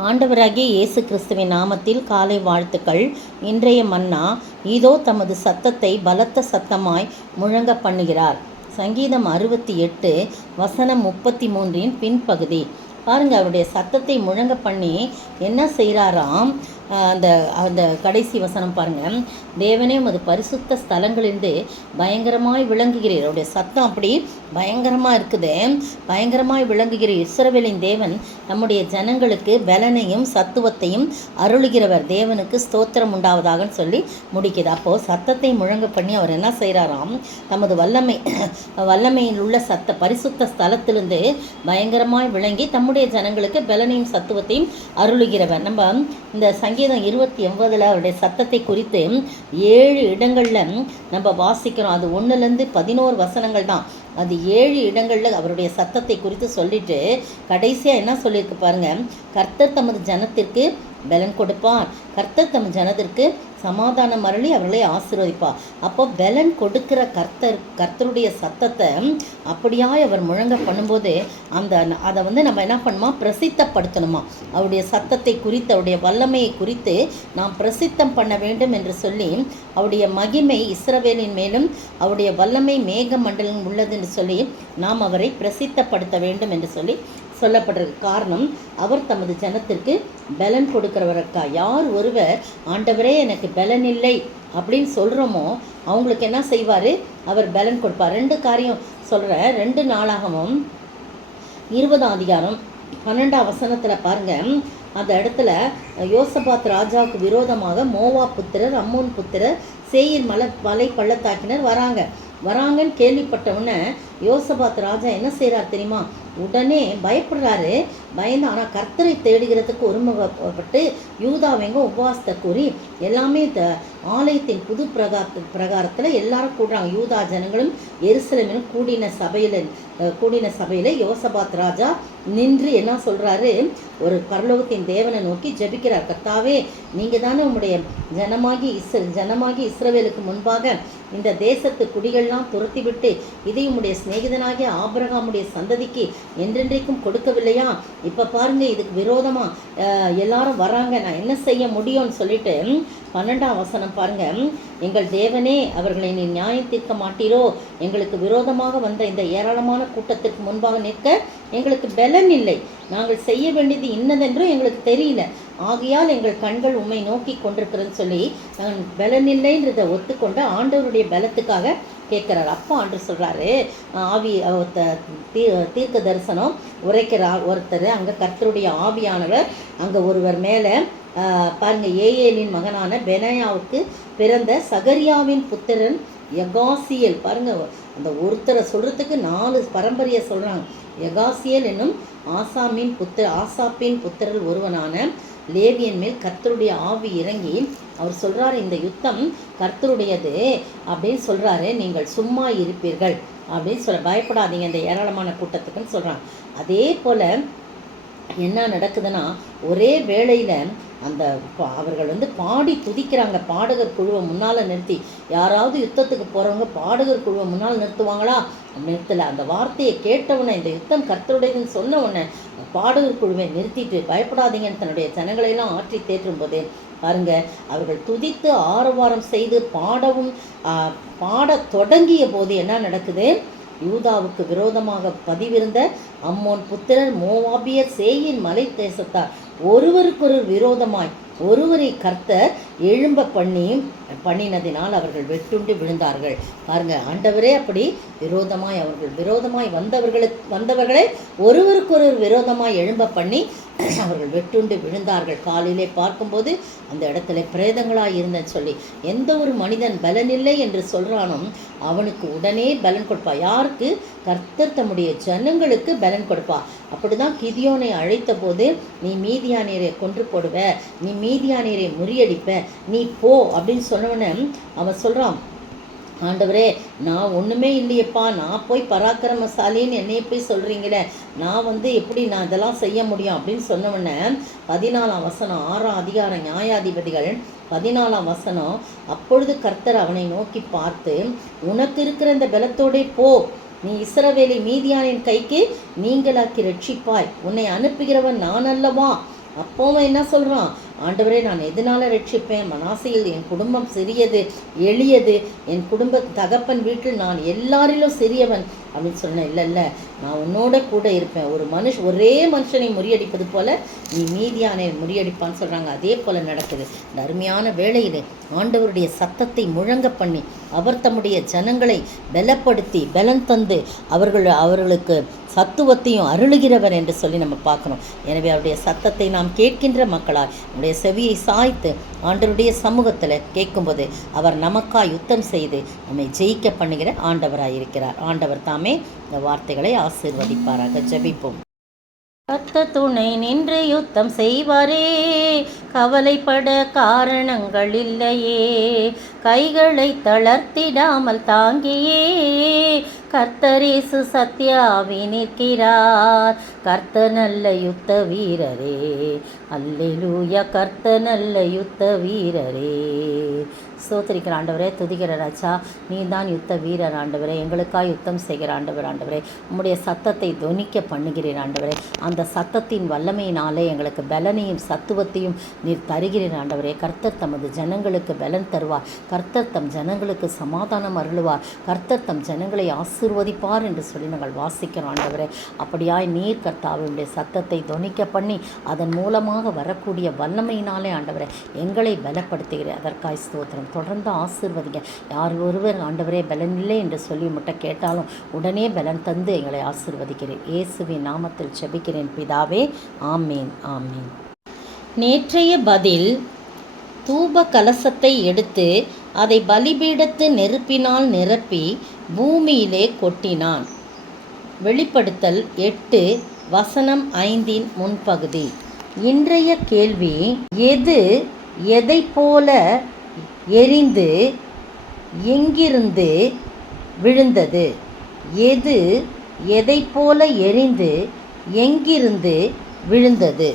ஆண்டவராகிய இயேசு கிறிஸ்துவின் நாமத்தில் காலை வாழ்த்துக்கள். இன்றைய மன்னா, இதோ தமது சத்தத்தை பலத்த சத்தமாய் முழங்க பண்ணுகிறார். சங்கீதம் 68 வசனம் 33 பின்பகுதி. பாருங்கள், அவருடைய சத்தத்தை முழங்க பண்ணி என்ன செய்கிறாராம். அந்த அந்த கடைசி வசனம் பாருங்கள். தேவனே உமது பரிசுத்த ஸ்தலங்களிலிருந்து பயங்கரமாய் விளங்குகிறீர். அவருடைய சத்தம் அப்படி பயங்கரமாக இருக்குது. பயங்கரமாய் விளங்குகிற இஸ்ரவேலின் தேவன் நம்முடைய ஜனங்களுக்கு பலனையும் சத்துவத்தையும் அருளுகிறவர். தேவனுக்கு ஸ்தோத்திரம் உண்டாவதாகன்னு சொல்லி முடிக்குது. அப்போது சத்தத்தை முழங்க பண்ணி அவர் என்ன செய்கிறாராம், தமது வல்லமையில் உள்ள பரிசுத்த ஸ்தலத்திலிருந்து பயங்கரமாய் விளங்கி தம்முடைய ஜனங்களுக்கு பலனையும் சத்துவத்தையும் அருளுகிறவர். நம்ம இந்த சங்கீதம் 29 அவருடைய சத்தத்தை குறித்து 7 இடங்களில் நம்ம வாசிக்கிறோம். அது 1லேருந்து 11 வசனங்கள் தான். அது 7 இடங்களில் அவருடைய சத்தத்தை குறித்து சொல்லிட்டு கடைசியாக என்ன சொல்லியிருக்கு பாருங்க. கர்த்தர் தமது ஜனத்திற்கு பலன் கொடுப்பார், கர்த்தர் தம் ஜனத்திற்கு சமாதானம் அருளி அவர்களை ஆசீர்வதிப்பார். அப்போ பலன் கொடுக்கிற கர்த்தருடைய சத்தத்தை அப்படியாய் அவர் முழங்க பண்ணும்போது அதை நம்ம என்ன பண்ணுமா, பிரசித்தப்படுத்தணுமா. அவருடைய சத்தத்தை குறித்து, அவருடைய வல்லமையை குறித்து நாம் பிரசித்தம் பண்ண வேண்டும் என்று சொல்லி, அவருடைய மகிமை இஸ்ரவேலின் மேலும் அவருடைய வல்லமை மேக மண்டலம் உள்ளது என்று சொல்லி நாம் அவரை பிரசித்தப்படுத்த வேண்டும் என்று சொல்லி சொல்லப்படுறது. காரணம், அவர் தமது ஜனத்திற்கு பலன் கொடுக்கிறவருக்கா. யார் ஒருவர் ஆண்டவரே எனக்கு பலன் இல்லை அப்படின்னு சொல்கிறோமோ அவங்களுக்கு என்ன செய்வார், அவர் பலன் கொடுப்பார். 2 காரியம் சொல்கிற. 2 நாளாகவும் 20ஆம் அதிகாரம் 12ஆம் வசனத்தில் பாருங்கள். அந்த இடத்துல யோசபாத் ராஜாவுக்கு விரோதமாக மோவாப் புத்திரர், அம்மோன் புத்திரர், சேயீர் மலை பள்ளத்தாக்கினர் வராங்கன்னு கேள்விப்பட்டவுடனே யோசபாத் ராஜா என்ன செய்கிறார் தெரியுமா, உடனே பயப்படுறாரு. பயந்து ஆனால் கர்த்தரை தேடுகிறதுக்கு ஒருமுகப்பட்டு யூதாவெங்க உபவாசத்தை கூறி எல்லாமே ஆலயத்தின் புது பிரகாரத்தில் எல்லாரும் கூடுறாங்க. யூதா ஜனங்களும் எருசலேமிலும் கூடின சபையில் யோசபாத் ராஜா நின்று என்ன சொல்கிறாரு, ஒரு பரலோகத்தின் தேவனை நோக்கி ஜெபிக்கிறார். கர்த்தாவே, நீங்கள் தானே உங்களுடைய ஜனமாகி இஸ்ரவேலுக்கு முன்பாக இந்த தேசத்து குடிகள்லாம் துரத்திவிட்டு இதை உம்முடைய சிநேகிதனாகிய ஆபிரகாமுடைய சந்ததிக்கு என்றென்றைக்கும் கொடுக்கவில்லையா? இப்போ பாருங்க, இதுக்கு விரோதமாக எல்லாரும் வராங்க, நான் என்ன செய்ய முடியும்னு சொல்லிட்டு 12ஆம் வசனம் பாருங்க. எங்கள் தேவனே, அவர்களை நீ நியாயம் தீர்க்க மாட்டீரோ? எங்களுக்கு விரோதமாக வந்த இந்த ஏராளமான கூட்டத்திற்கு முன்பாக நிற்க எங்களுக்கு பலன் இல்லை. நாங்கள் செய்ய வேண்டியது இன்னதென்றும் எங்களுக்கு தெரியல. ஆகையால் எங்கள் கண்கள் உம்மை நோக்கி கொண்டிருக்கிறதுன்னு சொல்லி நாங்கள் பலன் இல்லைன்றதை ஒத்துக்கொண்டு ஆண்டவருடைய பலத்துக்காக கேட்குறாரு. அப்போ ஆண்டவர் சொல்கிறாரு, தீர்க்க தரிசனம் உரைக்கிற ஒருத்தர், அங்கே கர்த்தருடைய ஆவியானவர் அங்கே ஒருவர் மேலே பாருங்க. ஏயேலின் மகனான பெனாயாவுக்கு பிறந்த சகரியாவின் புத்திரன் யகாசியல். பாருங்க, அந்த ஒருத்தரை சொல்கிறதுக்கு 4 பரம்பரையை சொல்கிறாங்க. யகாசியல் என்னும் ஆசாப்பின் புத்திரல் ஒருவனான லேவியன் மேல் கர்த்தருடைய ஆவி இறங்கி அவர் சொல்கிறாரு, இந்த யுத்தம் கர்த்தருடையது அப்படின்னு சொல்கிறாரு, நீங்கள் சும்மா இருப்பீர்கள் அப்படின்னு பயப்படாதீங்க இந்த ஏராளமான கூட்டத்துக்குன்னு சொல்கிறாங்க. அதே போல் என்ன நடக்குதுன்னா, ஒரே வேளையில் அவர்கள் பாடி துதிக்கிறாங்க. பாடகர் குழுவை முன்னால் நிறுத்தி, யாராவது யுத்தத்துக்கு போகிறவங்க பாடகர் குழுவை முன்னால் நிறுத்துவாங்களா? நிறுத்தலை. அந்த வார்த்தையை கேட்டவுடனே, இந்த யுத்தம் கர்த்தருடையதுன்னு சொன்ன உடனே பாடகர் குழுவை நிறுத்திட்டு பயப்படாதீங்கன்னு தன்னுடைய ஜனங்களையெல்லாம் ஆற்றி தேற்றும் போது பாருங்க, அவர்கள் துதித்து ஆரவாரம் செய்து பாட தொடங்கிய போது என்ன நடக்குது, யூதாவுக்கு விரோதமாக பதிவிருந்த அம்மோன் புத்திரர், மோவாபியர், சேயீர் மலை தேசத்தார் ஒருவருக்கொரு விரோதமாய் ஒருவரை கர்த்தர் எழும்ப பண்ணினதினால் அவர்கள் வெட்டுண்டு விழுந்தார்கள். பாருங்க, ஆண்டவரே அப்படி அவர்கள் விரோதமாய் வந்தவர்களை ஒருவருக்கொரு விரோதமாய் எழும்ப பண்ணி அவர்கள் வெட்டுண்டு விழுந்தார்கள். காலையிலே பார்க்கும்போது அந்த இடத்துல பிரேதங்களாக இருந்தேன்னு சொல்லி, எந்த ஒரு மனிதன் பலனில்லை என்று சொல்கிறானோ அவனுக்கு உடனே பலன் கொடுப்பா. யாருக்கு? கர்த்தர் தம்முடைய ஜனங்களுக்கு பலன் கொடுப்பா. அப்படிதான் கிதியோனை அழைத்த போது, நீ மீதியானியரை கொன்று போடுவ, நீ மீதியானியரை முறியடிப்ப, நீ போ அப்படின்னு சொன்னவன அவன் சொல்கிறான், ஆண்டவரே, நான் ஒன்றுமே இல்லையப்பா, நான் போய் பராக்கிரமசாலின்னு என்னைய போய் சொல்கிறீங்களே, நான் எப்படி நான் இதெல்லாம் செய்ய முடியும் அப்படின்னு சொன்னவொடனே 14ஆம் வசனம் 6ஆம் அதிகாரம் நியாயாதிபதிகள் 14ஆம் வசனம், அப்பொழுது கர்த்தர் அவனை நோக்கி பார்த்து, உனக்கு இருக்கிற இந்த பலத்தோடே போ, நீ இஸ்ரவேலை மீதியானின் கைக்கு நீங்களாக்கி ரட்சிப்பாய், உன்னை அனுப்புகிறவன் நான் அல்லவா அப்போவும் என்ன சொல்கிறான், ஆண்டவரே நான் எதனால் ரட்சிப்பேன், மனாசையில் என் குடும்பம் சிறியது எளியது, என் குடும்ப தகப்பன் வீட்டில் நான் எல்லாரிலும் சிறியவன் அப்படின்னு சொன்னேன். இல்லை நான் உன்னோட கூட இருப்பேன். ஒரே மனுஷனை முறியடிப்பது போல நீ மீதியானை முறியடிப்பான்னு சொல்கிறாங்க. அதே போல் நடக்குது. இந்த அருமையான வேளையில் ஆண்டவருடைய சத்தத்தை முழங்க பண்ணி அவர் தம்முடைய ஜனங்களை பலப்படுத்தி பலன் தந்து அவர்களுக்கு சத்துவத்தையும் அருளுகிறவர் என்று சொல்லி நம்ம பார்க்கணும். எனவே அவருடைய சத்தத்தை நாம் கேட்கின்ற மக்களால் நம்முடைய செவியை சாய்த்து ஆண்டவருடைய சமூகத்தில் கேட்கும்போது அவர் நமக்காய் யுத்தம் செய்து நம்மை ஜெயிக்க பண்ணுகிற ஆண்டவராக இருக்கிறார். ஆண்டவர் தாமே இந்த வார்த்தைகளை ஆசீர்வதிப்பாராக. ஜெபிப்போம். கர்த்தர் துணை நின்று யுத்தம் செய்வாரே, கவலைப்பட காரணங்கள் இல்லையே, கைகளை தளர்த்திடாமல் தாங்கியே கர்த்தரேசு சத்யாவி நிற்கிறார். கர்த்தர் நல்ல யுத்த வீரரே, அல்லேலூயா, கர்த்தர் நல்ல யுத்த வீரரே. ஸ்தோத்திரிக்கிற ஆண்டவரே, துதிக்கிற ராஜா, நீ தான் யுத்த வீரர் ஆண்டவரே, எங்களுக்காக யுத்தம் செய்கிற ஆண்டவரே, உம்முடைய சத்தத்தை தொனிக்க பண்ணுகிறீர் ஆண்டவரே. அந்த சத்தத்தின் வல்லமையினாலே எங்களுக்கு பலனையும் சத்துவத்தையும் நீர் தருகிறீர் ஆண்டவரே. கர்த்தர் தமது ஜனங்களுக்கு பலன் தருவார். கர்த்தர் தம் ஜனங்களுக்கு சமாதானம் அருளுவார். கர்த்தர் தம் ஜனங்களை ஆசீர்வதிப்பார் என்று சொல்லி நாங்கள் வாசிக்கிறோம் ஆண்டவரே. அப்படியாய் நீர் கர்த்தாவுடைய சத்தத்தை தொனிக்க பண்ணி அதன் மூலமாக வரக்கூடிய வல்லமையினாலே ஆண்டவரே எங்களை பலப்படுத்துகிறேன். அதற்காய் ஸ்தோத்திரம். தொடர்ந்து ஆசீர்வதிங்க. யார் ஒருவர் ஆண்டவரே பலன் இல்லை என்று சொல்லி மட்டும் கேட்டாலும் உடனே பலன் தந்து எங்களை ஆசீர்வதிக்கிறேன். இயேசுவின் நாமத்தில் ஜெபிக்கிறேன் பிதாவே, ஆமீன் ஆமீன். நேற்றைய பதில், தூப கலசத்தை எடுத்து அதை பலிபீடத்து நெருப்பினால் நிரப்பி பூமியிலே கொட்டினான். வெளிப்படுத்தல் 8:5 முன்பகுதி. இன்றைய கேள்வி, எது எதை போல எரிந்து எங்கிருந்து விழுந்தது? எது எதை போல எரிந்து எங்கிருந்து விழுந்தது?